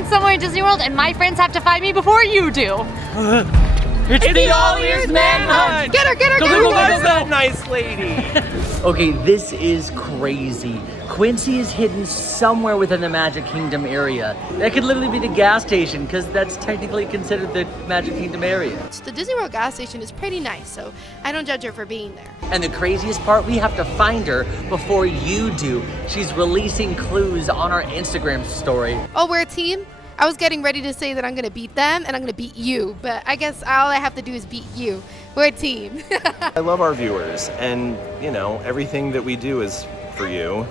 going somewhere in Disney World and my friends have to find me before you do. It's the AllEars Manhunt! Get her, get her, get her! Who was that nice lady? Okay, this is crazy. Quincy is hidden somewhere within the Magic Kingdom area. That could literally be the gas station, because that's technically considered the Magic Kingdom area. The Disney World gas station is pretty nice, so I don't judge her for being there. And the craziest part, we have to find her before you do. She's releasing clues on our Instagram story. Oh, we're a team? I was getting ready to say that I'm gonna beat them and I'm gonna beat you, but I guess all I have to do is beat you. We're a team. I love our viewers, and you know, everything that we do is for you.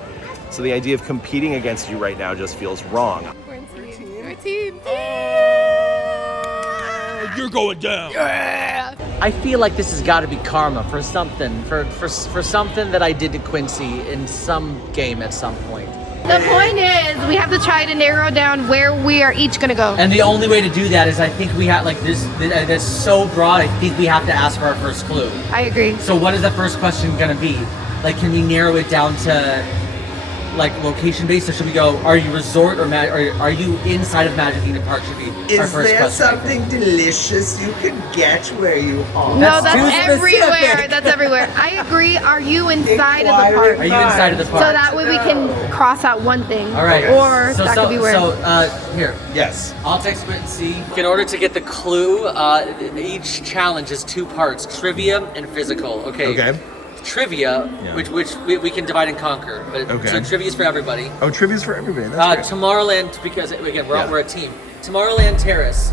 So the idea of competing against you right now just feels wrong. We're a team. We're a team. You're going down. Yeah. I feel like this has got to be karma for something, for something that I did to Quincy in some game at some point. The point is, we have to try to narrow down where we are each gonna go. And the only way to do that is I think we have, like this, that's so broad, I think we have to ask for our first clue. I agree. So what is the first question gonna be? Like, can we narrow it down to like location based, or should we go, are you resort or are you inside of Magic Kingdom Park should be our Is first there question. something delicious you can get where you are? No, that's too everywhere. specific. That's everywhere. I agree. Are you inside of the park? Are you inside of the park? So that way we can cross out one thing. All right. Or that could be where. So, here. Yes. I'll text Quincy. In order to get the clue, each challenge is 2 parts, trivia and physical. Okay. Trivia, Yeah. which we can divide and conquer. But Okay. So trivia is for everybody. Oh, trivia's for everybody. That's Tomorrowland, because again we're a team. Tomorrowland Terrace,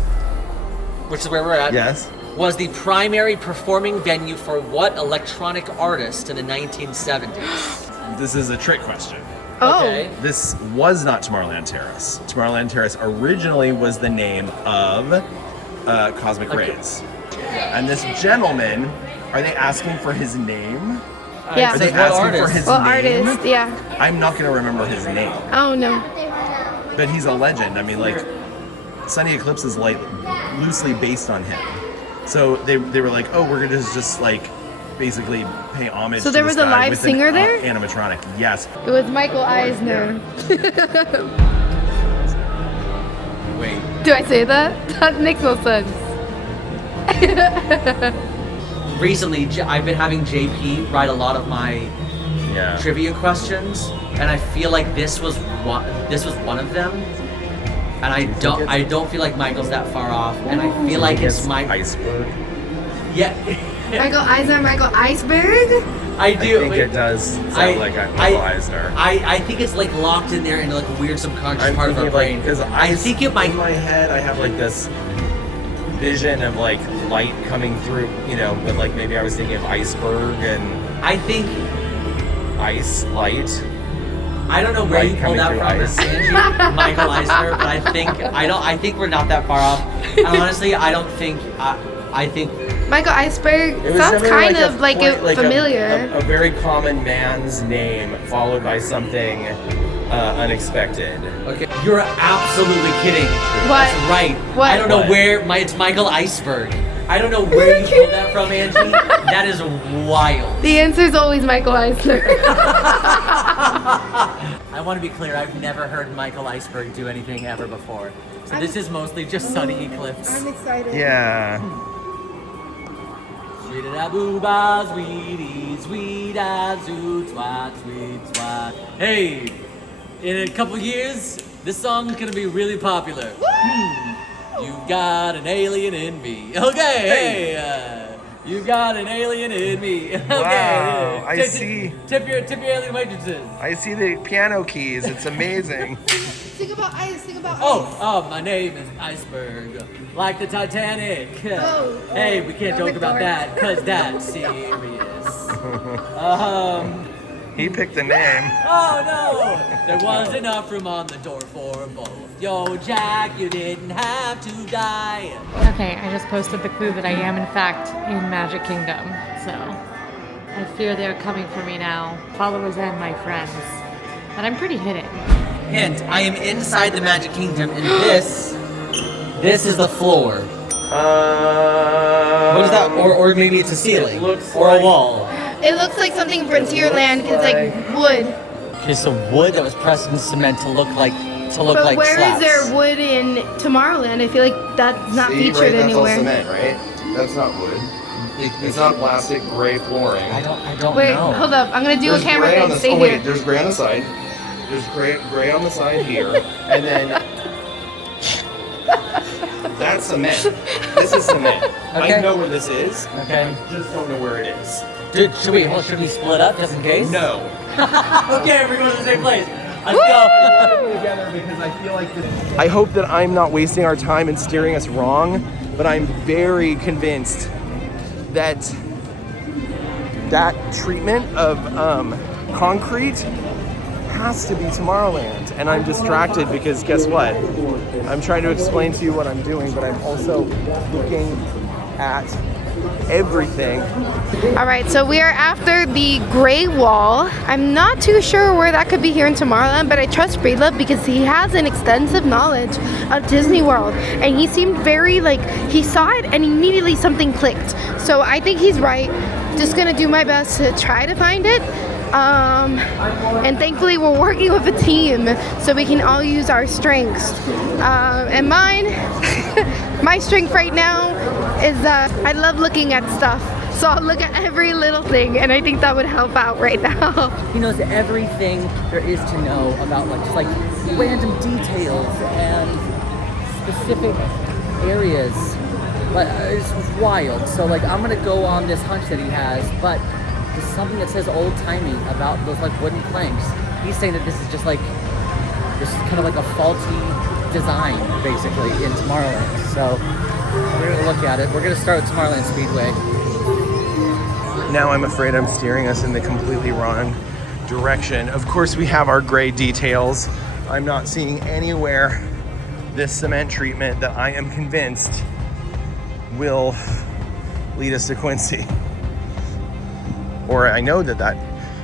which is where we're at. Yes. Was the primary performing venue for what electronic artist in the 1970s? This is a trick question. Oh. Okay. This was not Tomorrowland Terrace. Tomorrowland Terrace originally was the name of Cosmic Rays. And this gentleman, are they asking for his name? Yeah. Are they What asking artist? for his Well, name? artist, yeah. I'm not gonna remember his name, Oh no. but he's a legend. I mean, like, Sunny Eclipse is like loosely based on him. So they were like, oh, we're gonna just like basically pay homage. So to there this was a guy live with singer an, there? Animatronic, yes. It was Michael Eisner. Wait. Do I say that? That makes no sense. Recently, I've been having JP write a lot of my Yeah. trivia questions, and I feel like this was one of them. And I don't feel like Michael's that far off, and I feel like it's my iceberg. yeah. Michael Eisner, Michael Iceberg? I do. I think it does sound like Michael Eisner. I think it's like locked in there in like a weird subconscious part of our brain. Because I think it might. in my head I have like this vision of like light coming through, you know, but like maybe I was thinking of iceberg and I think ice light. I don't know where Light you pulled that coming from, through Angie, Michael Eisner, but I think we're not that far off. And honestly, I don't think. I think Michael Iceberg It was sounds something kind like of like it like familiar. a very common man's name followed by something unexpected. okay, you're absolutely kidding. What? That's right. What? I don't know What? where it's Michael Iceberg. I don't know where you pulled that from, Angie. That is wild. The answer is always Michael Eisner. I want to be clear, I've never heard Michael Iceberg do anything ever before. So this is mostly just Sunny Eclipse. excited. Yeah. Sweet da boo ba, sweetie, sweet da zoo twat, sweet twat. Hey, in a couple years, this song's gonna be really popular. You've got an alien in me. Okay, hey, you've got an alien in me. Okay, Wow, I tip- see. Tip your alien waitresses. I see the piano keys. It's amazing. Sing about ice, sing about Oh, my name is Iceberg, like the Titanic. Hey, we can't joke about that, cause that's serious. He picked the name. Oh no, there was enough room on the door for both. Yo, Jack, you didn't have to die. Okay, I just posted the clue that I am in fact in Magic Kingdom, so I fear they're coming for me now, followers and my friends. But I'm pretty hidden. Hint, I am inside the Magic Kingdom, and this is the floor. What is that? Or maybe it's a ceiling, or a wall. It looks like something Frontierland. It's like wood. Okay, so wood that was pressed in cement to look like to look But like where slats. is there wood in Tomorrowland? I feel like that's not featured anywhere. right? That's not wood. It's not plastic gray flooring. I don't Wait, know. hold up. I'm gonna do a camera gray on thing. the Stay oh here. wait, there's gray on the side. There's gray on the side here, and then that's cement. This is cement. Okay. I know where this is. Okay. I just don't know where it is. Should we split up just in case? No. Okay, we're going to the same place. Let's go. Together because I feel like I hope that I'm not wasting our time and steering us wrong, but I'm very convinced that that treatment of concrete has to be Tomorrowland, and I'm distracted because guess what? I'm trying to explain to you what I'm doing, but I'm also looking at everything. All right, so we are after the gray wall. I'm not too sure where that could be here in Tomorrowland, but I trust Breedlove because he has an extensive knowledge of Disney World, and he seemed very he saw it and immediately something clicked. So I think he's right. Just gonna do my best to try to find it. And thankfully we're working with a team so we can all use our strengths. And mine, my strength right now is I love looking at stuff. So I'll look at every little thing, and I think that would help out right now. He knows everything there is to know about just random details and specific areas. But it's wild. So I'm gonna go on this hunch that he has, but there's something that says old-timey about those wooden planks. He's saying that this is just this is kind of a faulty design basically in Tomorrowland. So we're gonna look at it. We're gonna start with Tomorrowland Speedway. Now I'm afraid I'm steering us in the completely wrong direction. Of course we have our gray details. I'm not seeing anywhere this cement treatment that I am convinced will lead us to Quincy. Or I know that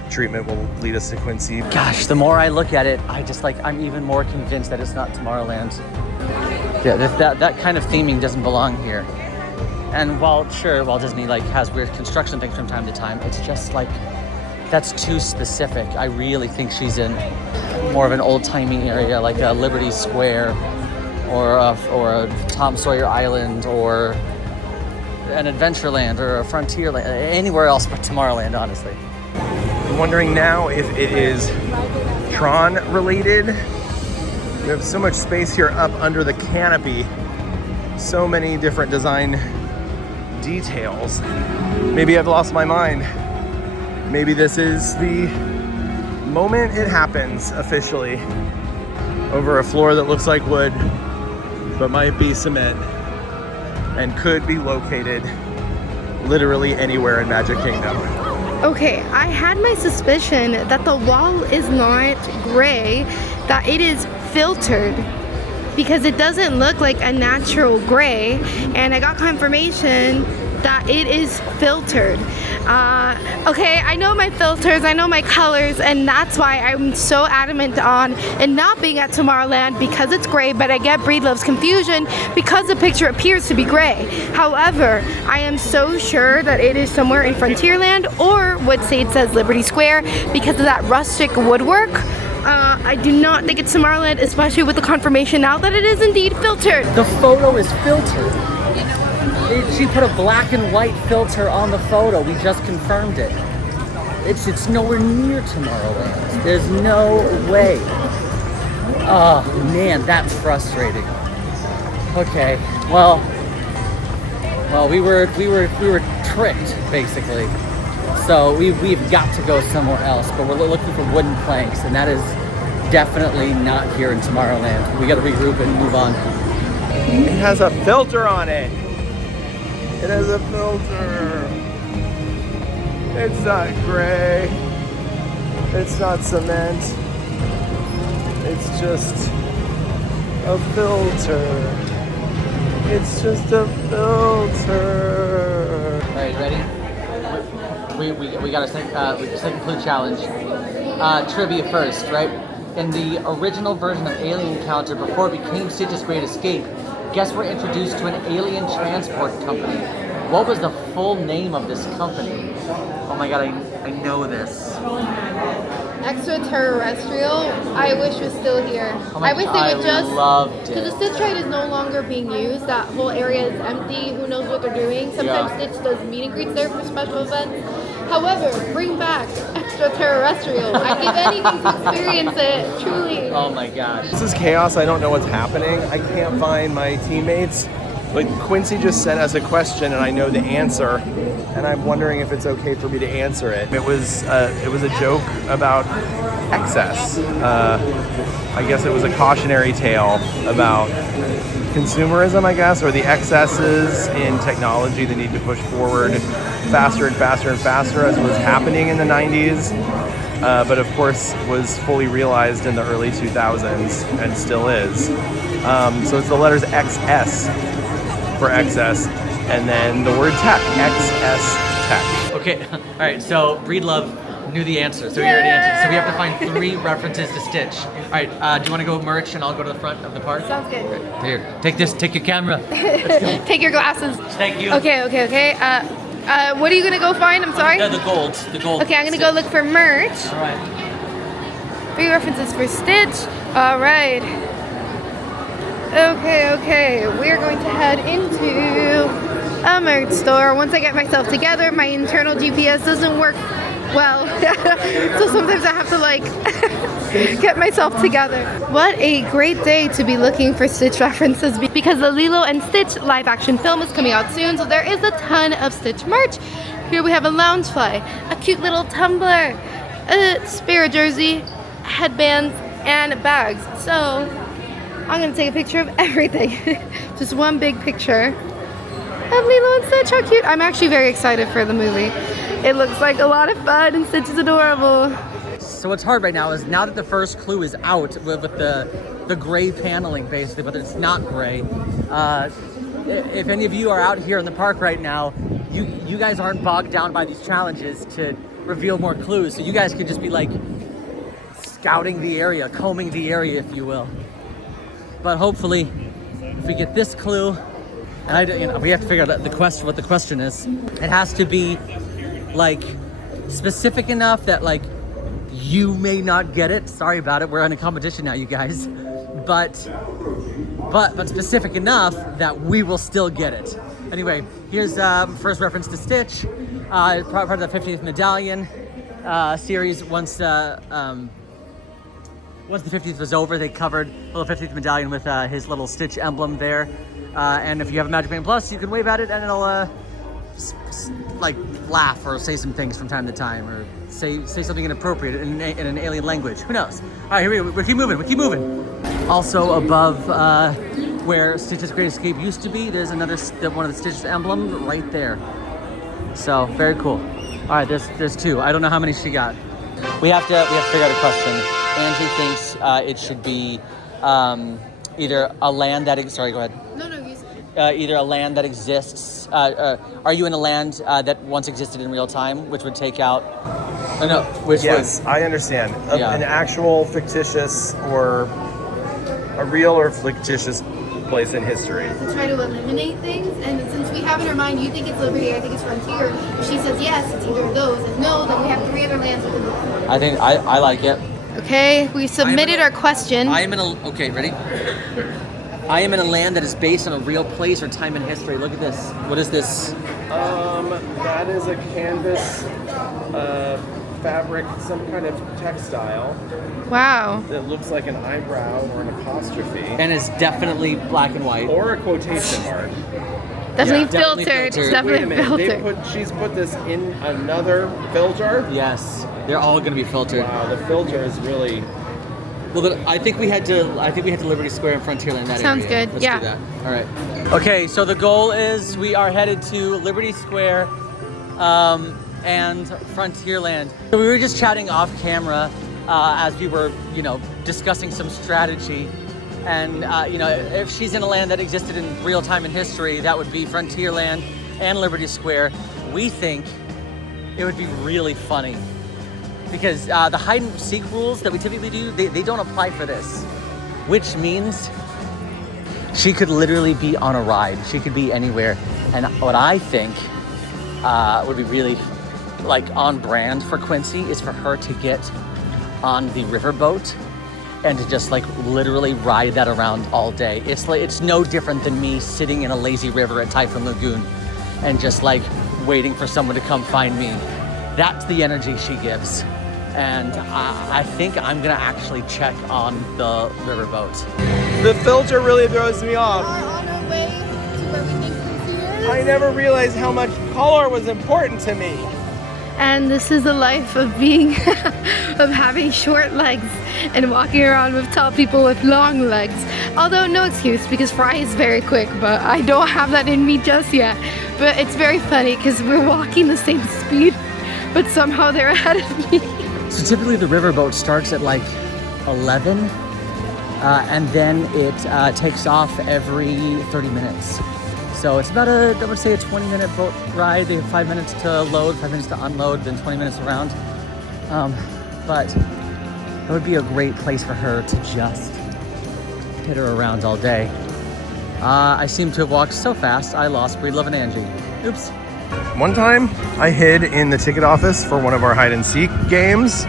treatment will lead us to Quincy. Gosh, the more I look at it, I'm even more convinced that it's not Tomorrowland. Yeah, that kind of theming doesn't belong here. And while Disney has weird construction things from time to time, it's just that's too specific. I really think she's in more of an old-timey area, like a Liberty Square, or a Tom Sawyer Island, or an Adventureland, or a Frontierland, anywhere else but Tomorrowland, honestly. I'm wondering now if it is Tron related. We have so much space here up under the canopy. So many different design details. Maybe I've lost my mind. Maybe this is the moment it happens officially. Over a floor that looks like wood, but might be cement, and could be located literally anywhere in Magic Kingdom. Okay, I had my suspicion that the wall is not gray, that it is filtered, because it doesn't look like a natural gray, and I got confirmation that it is filtered. Okay, I know my filters, I know my colors, and that's why I'm so adamant on it not being at Tomorrowland because it's gray, but I get Breedlove's confusion because the picture appears to be gray. However, I am so sure that it is somewhere in Frontierland, or what Sade says Liberty Square, because of that rustic woodwork. I do not think it's Tomorrowland, especially with the confirmation now that it is indeed filtered. The photo is filtered. She put a black and white filter on the photo. We just confirmed it. It's nowhere near Tomorrowland. There's no way. Oh man, that's frustrating. Okay, well, we were tricked basically. So we've got to go somewhere else. But we're looking for wooden planks, and that is definitely not here in Tomorrowland. We got to regroup and move on. It has a filter on it. It has a filter. It's not gray. It's not cement. It's just a filter. It's just a filter. All right, ready? We got a second clue challenge. Trivia first, right? In the original version of Alien Encounter, before it became Stitch's Great Escape, guests were introduced to an alien transport company. What was the full name of this company? Oh my god, I know this. extraterrestrial, I wish was still here. Oh my I wish God, they would I just, loved it. because the Stitch ride is no longer being used. That whole area is empty. Who knows what they're doing? Sometimes Yeah. Stitch does meet and greets there for special events. However, bring back extraterrestrial. I'd give anything to experience it, truly. Oh my gosh. This is chaos. I don't know what's happening. I can't find my teammates. But Quincy just sent us a question and I know the answer. And I'm wondering if it's okay for me to answer it. It was a joke about excess. I guess it was a cautionary tale about consumerism, I guess, or the excesses in technology that need to push forward faster and faster and faster, as was happening in the 90s. But of course was fully realized in the early 2000s and still is. So it's the letters XS for excess, and then the word tech, XS tech. Okay, all right, so Breedlove knew the answer, so he already answered. So we have to find 3 references to Stitch. All right, do you want to go merch and I'll go to the front of the park? Sounds good. Here, take this, take your camera. Take your glasses. Thank you. Okay. What are you gonna go find? I'm sorry. The gold. Okay, I'm gonna go look for merch. All right. 3 references for Stitch. All right. Okay. We're going to head into a merch store. Once I get myself together, my internal GPS doesn't work well. So sometimes I have to like get myself together. What a great day to be looking for Stitch references because the Lilo and Stitch live action film is coming out soon. So there is a ton of Stitch merch. Here we have a Loungefly, a cute little tumbler, a Sparrow jersey, headbands, and bags. So I'm gonna take a picture of everything. Just one big picture of Lilo and Stitch. How cute. I'm actually very excited for the movie. It looks like a lot of fun and Stitch is adorable. So what's hard right now is now that the first clue is out with the gray paneling basically, but it's not gray. If any of you are out here in the park right now, you guys aren't bogged down by these challenges to reveal more clues. So you guys could just be like scouting the area, combing the area, if you will. But hopefully, if we get this clue, and we have to figure out what the question is. It has to be like specific enough that like you may not get it. Sorry about it. We're in a competition now, you guys. But specific enough that we will still get it. Anyway, here's first reference to Stitch. Part of the 50th Medallion series. Once the 50th was over, they covered the little 50th Medallion with his little Stitch emblem there. And if you have a Magic Band Plus, you can wave at it and it'll like laugh or say some things from time to time, or say something inappropriate in an alien language. Who knows? All right, here we go. We keep moving. Also above where Stitch's Great Escape used to be, there's one of the Stitch's emblems right there. So very cool. All right, there's 2. I don't know how many she got. We have to figure out a question. Angie thinks it should be either a land that sorry, go ahead. No, you said either a land that exists. Are you in a land that once existed in real time, which would take out? Yes, I understand. Yeah. An actual fictitious or a real or fictitious place in history. to try to eliminate things, and since we have in our mind, you think it's Liberty, I think it's Frontier. If she says yes, it's either of those. If no, then we have 3 other lands within the. I think I like it. Okay, we submitted our question. Okay, ready? I am in a land that is based on a real place or time in history. Look at this. What is this? That is a canvas fabric, some kind of textile Wow. that looks like an eyebrow or an apostrophe. And it's definitely black and white. Or a quotation mark. Definitely definitely filtered. filtered. Definitely Wait a minute, filtered. she's put this in another fill jar? Yes, they're all going to be filtered. Wow, the fill jar is really... Well, I think we had to Liberty Square and Frontierland. That Sounds area. good, Let's yeah. do that. All right. Okay, so the goal is we are headed to Liberty Square and Frontierland. So we were just chatting off camera as we were, discussing some strategy. And if she's in a land that existed in real time in history, that would be Frontierland and Liberty Square. We think it would be really funny. Because the hide and seek rules that we typically do, they don't apply for this. Which means she could literally be on a ride. She could be anywhere. And what I think would be really like on brand for Quincy is for her to get on the riverboat and to just like literally ride that around all day. It's no different than me sitting in a lazy river at Typhoon Lagoon and just like waiting for someone to come find me. That's the energy she gives. And I think I'm gonna actually check on the riverboat. The filter really throws me off. On our way to where we think Quincy is. I never realized how much color was important to me. And this is the life of being, of having short legs and walking around with tall people with long legs. Although no excuse because Fry is very quick, but I don't have that in me just yet. But it's very funny because we're walking the same speed, but somehow they're ahead of me. So typically the riverboat starts at like 11 and then it takes off every 30 minutes. So it's about I would say a 20-minute boat ride. They have 5 minutes to load, 5 minutes to unload, then 20 minutes around. But it would be a great place for her to just hit her around all day. I seem to have walked so fast, I lost Breed Love and Angie. Oops. One time I hid in the ticket office for one of our hide and seek games,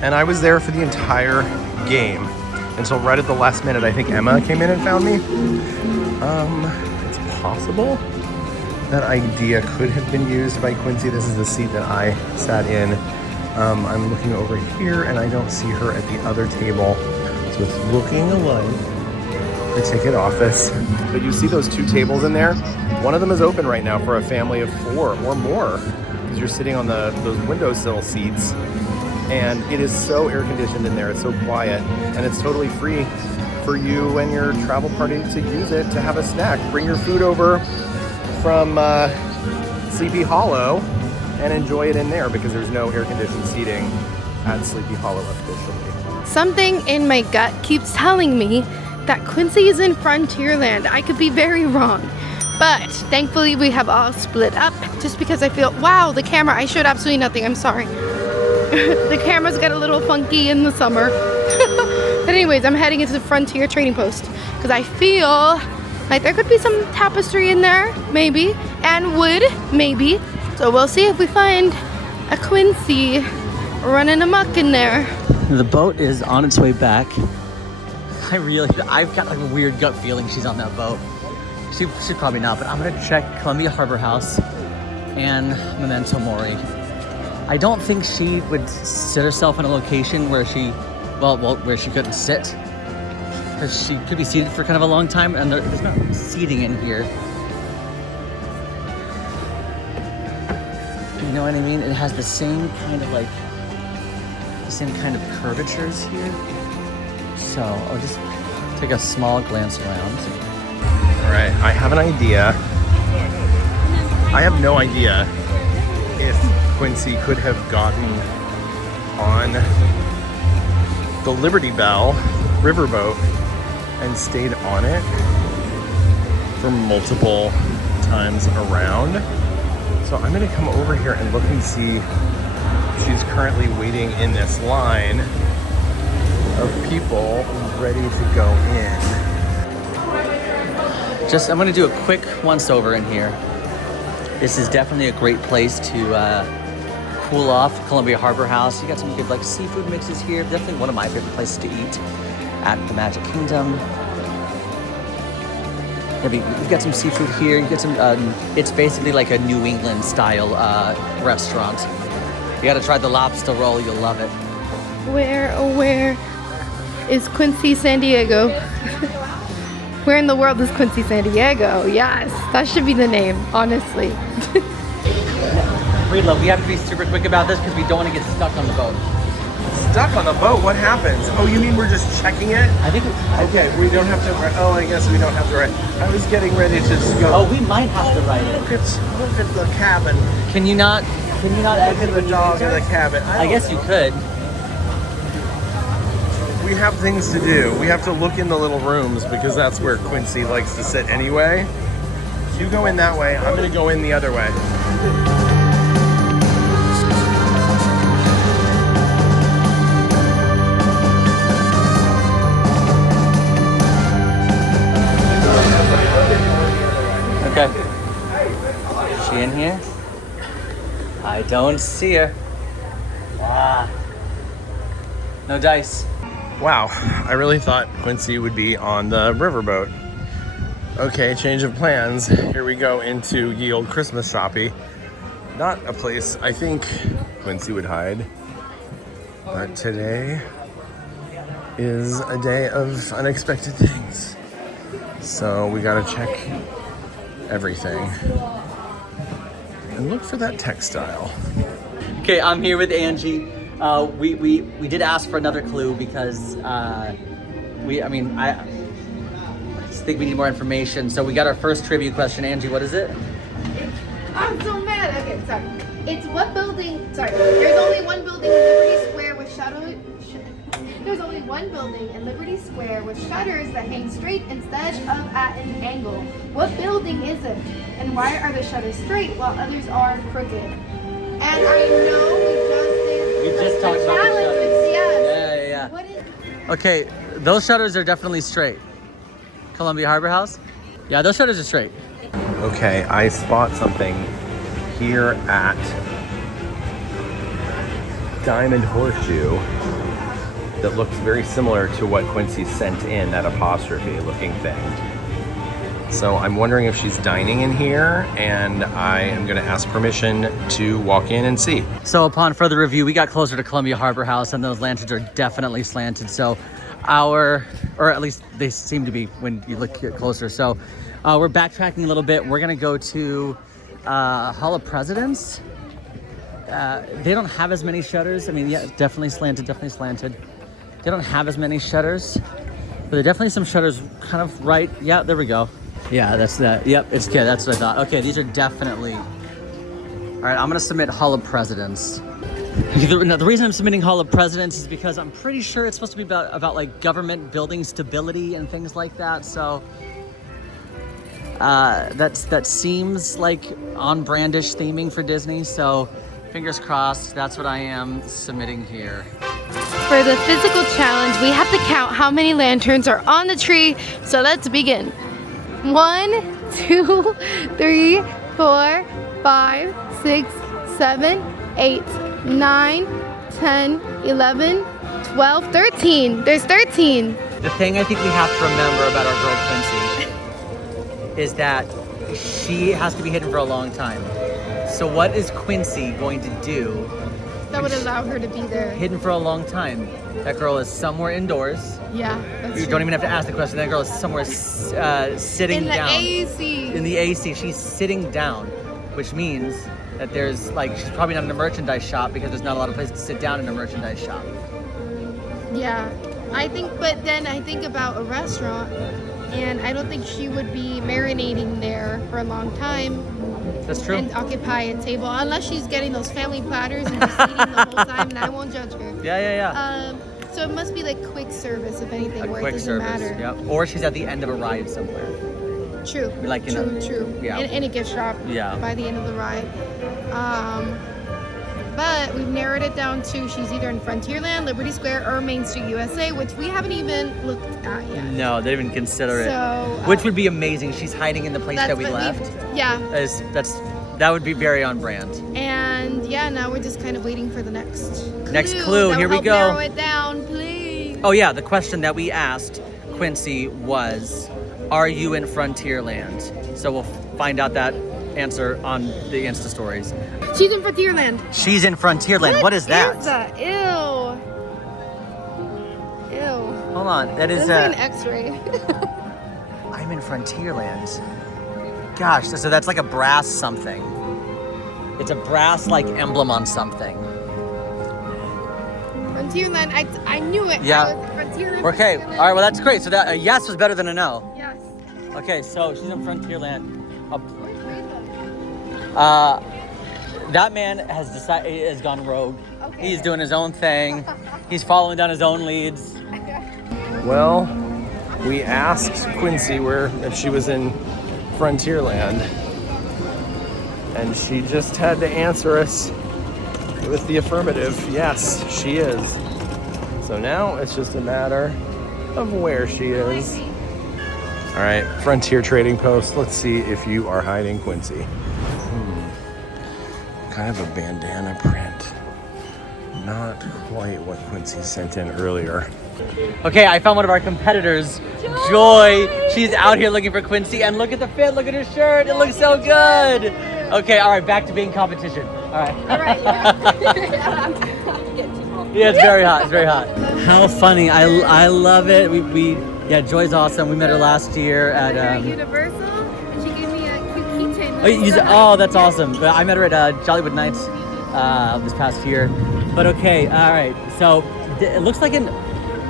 and I was there for the entire game until right at the last minute. I think Emma came in and found me. It's possible that idea could have been used by Quincy. This is the seat that I sat in. I'm looking over here and I don't see her at the other table. So it's looking like the ticket office. But you see those two tables in there? One of them is open right now for a family of 4 or more because you're sitting on those windowsill seats, and it is so air conditioned in there. It's so quiet, and it's totally free for you and your travel party to use it to have a snack. Bring your food over from Sleepy Hollow and enjoy it in there because there's no air conditioned seating at Sleepy Hollow officially. Something in my gut keeps telling me that Quincy is in Frontierland. I could be very wrong. But thankfully we have all split up just because I feel, wow, the camera, I showed absolutely nothing, I'm sorry. The cameras get a little funky in the summer. But anyways, I'm heading into the Frontier Trading Post because I feel like there could be some tapestry in there, maybe, and wood, maybe. So we'll see if we find a Quincy running amok in there. The boat is on its way back. I've got like a weird gut feeling she's on that boat. She's probably not, but I'm gonna check Columbia Harbor House and Memento Mori. I don't think she would sit herself in a location where she couldn't sit. Because she could be seated for kind of a long time, and there's no seating in here. You know what I mean? It has the same kind of curvatures here. So I'll just take a small glance around. All right, I have an idea. I have no idea if Quincy could have gotten on the Liberty Bell riverboat and stayed on it for multiple times around. So I'm gonna come over here and look and see if she's currently waiting in this line of people ready to go in. I'm gonna do a quick once over in here. This is definitely a great place to cool off. Columbia Harbor House. You got some good like seafood mixes here. Definitely one of my favorite places to eat at the Magic Kingdom. You've got some seafood here. You get some. It's basically like a New England style restaurant. You gotta try the lobster roll. You'll love it. Where is Quincy San Diego? Where in the world is Quincy San Diego? Yes, that should be the name, honestly. Breedlove, we have to be super quick about this because we don't want to get stuck on the boat. Stuck on the boat? What happens? Oh, you mean we're just checking it? I think. Okay, we don't have to. Oh, I guess we don't have to write. I was getting ready to just go. Oh, we might have to write it. Look at the cabin. Can you not? Look at the dog in the cabin. I guess you could. We have things to do. We have to look in the little rooms because that's where Quincy likes to sit anyway. You go in that way. I'm gonna go in the other way. Okay. Is she in here? I don't see her. No dice. Wow, I really thought Quincy would be on the riverboat. Okay, change of plans. Here we go into ye old Christmas shoppy. Not a place I think Quincy would hide, but today is a day of unexpected things. So we gotta check everything and look for that textile. Okay, I'm here with Angie. We did ask for another clue because I just think we need more information. So we got our first trivia question. Angie, what is it? I'm so mad. Okay, sorry. It's what building? Sorry. There's only one building in Liberty Square with shutters. There's only one building in Liberty Square with shutters that hang straight instead of at an angle. What building is it? And why are the shutters straight while others are crooked? And I know we just talked about the challenge shutters. with Yeah. What is? Okay, those shutters are definitely straight. Columbia Harbor House? Yeah, those shutters are straight. Okay, I spot something here at Diamond Horseshoe that looks very similar to what Quincy sent in, that apostrophe looking thing. So I'm wondering if she's dining in here, and I am gonna ask permission to walk in and see. So upon further review, we got closer to Columbia Harbor House, and those lanterns are definitely slanted. So or at least they seem to be when you look closer. So we're backtracking a little bit. We're gonna go to Hall of Presidents. They don't have as many shutters. I mean, yeah, definitely slanted. They don't have as many shutters, but there are definitely some shutters kind of right. Yeah, there we go. Yeah, that's that. Yep, that's what I thought. Okay, these are definitely. All right, I'm gonna submit Hall of Presidents. The reason I'm submitting Hall of Presidents is because I'm pretty sure it's supposed to be about like government building stability and things like that. So that seems like on brandish theming for Disney. So fingers crossed. That's what I am submitting here. For the physical challenge, we have to count how many lanterns are on the tree. So let's begin. 1, 2, 3, 4, 5, 6, 7, 8, 9, 10, 11, 12, 13. There's 13. The thing I think we have to remember about our girl Quincy is that she has to be hidden for a long time. So what is Quincy going to do That would allow her to be there. hidden for a long time? That girl is somewhere indoors. Yeah, that's You true. don't even have to ask the question. That girl is somewhere sitting In the down. AC. In the AC. She's sitting down, which means that there's like, she's probably not in a merchandise shop because there's not a lot of places to sit down in a merchandise shop. Yeah, but then I think about a restaurant, and I don't think she would be marinating there for a long time. That's true. And occupy a table, unless she's getting those family platters and just eating the whole time, and I won't judge her. Yeah. So it must be like quick service, if anything, A where quick it doesn't service. matter. Yep. Or she's at the end of a ride somewhere. True. Like, you know, True. yeah. In a gift shop. Yeah. By the end of the ride. But we've narrowed it down to she's either in Frontierland, Liberty Square, or Main Street, USA, which we haven't even looked at yet. No, they didn't even consider it. So, Which would be amazing. She's hiding in the place that we left. Yeah. That would be very on brand. And yeah, now we're just kind of waiting for the next clue. That Here will we help go. Narrow it down, please. Oh yeah, the question that we asked Quincy was, are you in Frontierland? So we'll find out that answer on the Insta stories. She's in Frontierland. She's in Frontierland. What is that? Ew. Hold on. That This is is like an X-ray. I'm in Frontierland. Gosh, so that's like a brass something. It's a brass like emblem on something. Frontierland. I knew it. Yeah. I was Frontierland. Okay. All right. Well, that's great. So that a yes was better than a no. Yes. Okay. So she's in Frontierland. That man has gone rogue. Okay. He's doing his own thing. He's following down his own leads. Well, we asked Quincy if she was in Frontierland, and she just had to answer us with the affirmative. Yes, she is. So now it's just a matter of where she is. All right, Frontier Trading Post. Let's see if you are hiding Quincy. Kind of a bandana print. not quite what Quincy sent in earlier. Okay, I found one of our competitors, Joy. She's out here looking for Quincy, and look at the fit, look at her shirt, it looks so good. Okay, all right, back to being competition. All right. Yeah, it's very hot, it's very hot. How funny, I love it. Yeah, Joy's awesome. We met her last year at Universal, and she gave me a cute keychain. Oh, that's awesome. I met her at Jollywood Nights this past year. But okay, all right. So it looks like an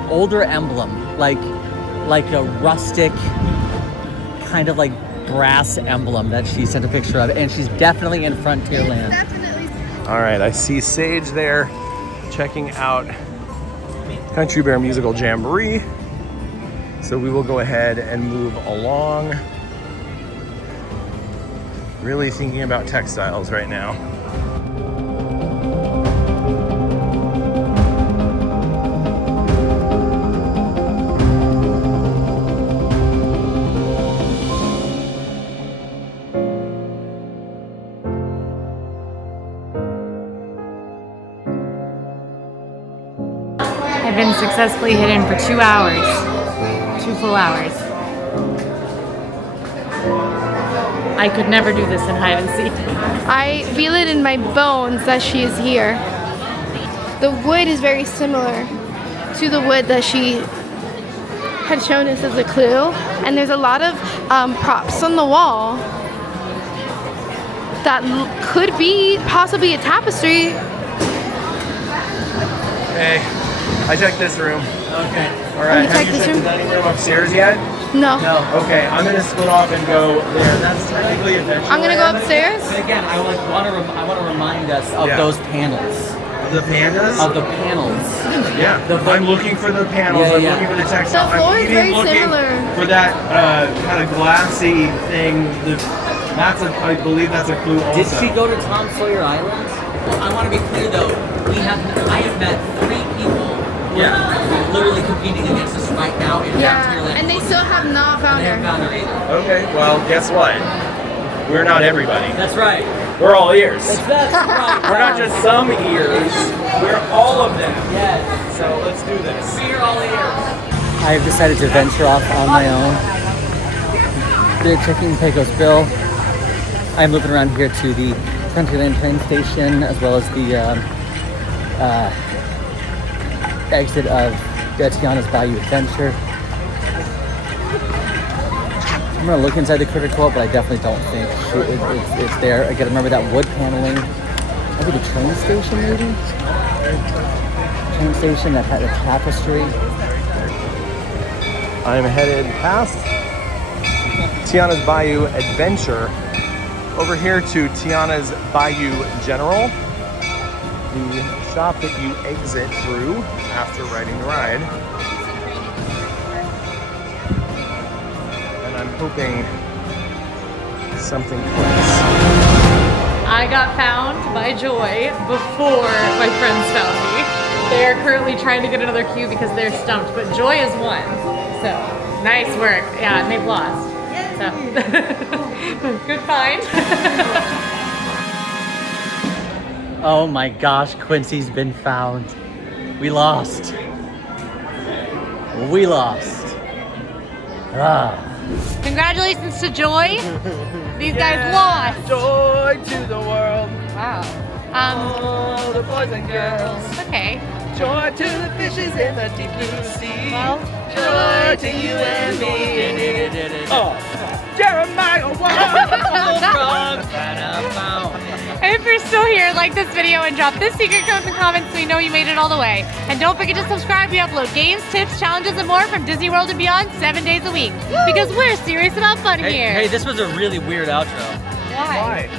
older emblem, like a rustic kind of like brass emblem that she sent a picture of, and she's definitely in Frontierland. Definitely. All right, I see Sage there checking out Country Bear Musical Jamboree. So we will go ahead and move along. Really thinking about textiles right now. I've been successfully hidden for 2 hours. 2 full hours. I could never do this in hide and seek. I feel it in my bones that she is here. The wood is very similar to the wood that she had shown us as a clue, and there's a lot of props on the wall that could be possibly a tapestry. Hey, I checked this room. Okay. All right, you have checked you this checked room? the dining room upstairs yet? No. No. Okay, I'm gonna split off and go there. That's technically adventure. I'm gonna go upstairs. But again, I want to remind us of Yeah. those panels. The pandas? Of the panels. Yeah, I'm looking for the panels. Yeah, I'm yeah. looking for the textile. The floor I'm is even very looking similar. for that kind of glassy thing. I believe that's a clue also. Did she go to Tom Sawyer Island? I want to be clear though. I have met 3 people who are literally competing against us right now in Yeah, Frontierland. and they still have not found They haven't her. found her either. Okay, well, guess what? We're not everybody. That's right. We're all ears. That's right. We're not just some ears. We're all of them. Yes. So let's do this. We're all ears. I've decided to venture off on my own. They're checking Pecos Bill. I'm looking around here to the Frontierland train station, as well as the exit of Tiana's Bayou Adventure. I'm gonna look inside the critter court, but I definitely don't think it's there. Again, remember that wood paneling. Maybe the train station, maybe? Train station that had a tapestry. I'm headed past Tiana's Bayou Adventure over here to Tiana's Bayou General, the shop that you exit through after riding the ride. And I'm hoping something clicks. I got found by Joy before my friends found me. They are currently trying to get another cue because they're stumped, but Joy has won. So, nice work. Yeah, and they've lost. So, good find. Oh my gosh, Quincy's been found. We lost. We lost. Congratulations to Joy. These guys lost. Joy to the world, Wow. all the boys and girls. Okay. Joy to the fishes in the deep blue sea. Well, Joy to you and me. Oh, Jeremiah, and if you're still here, like this video and drop this secret code in the comments so we know you made it all the way. And don't forget to subscribe. We upload games, tips, challenges, and more from Disney World and beyond 7 days a week. Because we're serious about fun here. Hey, this was a really weird outro. Why? Why?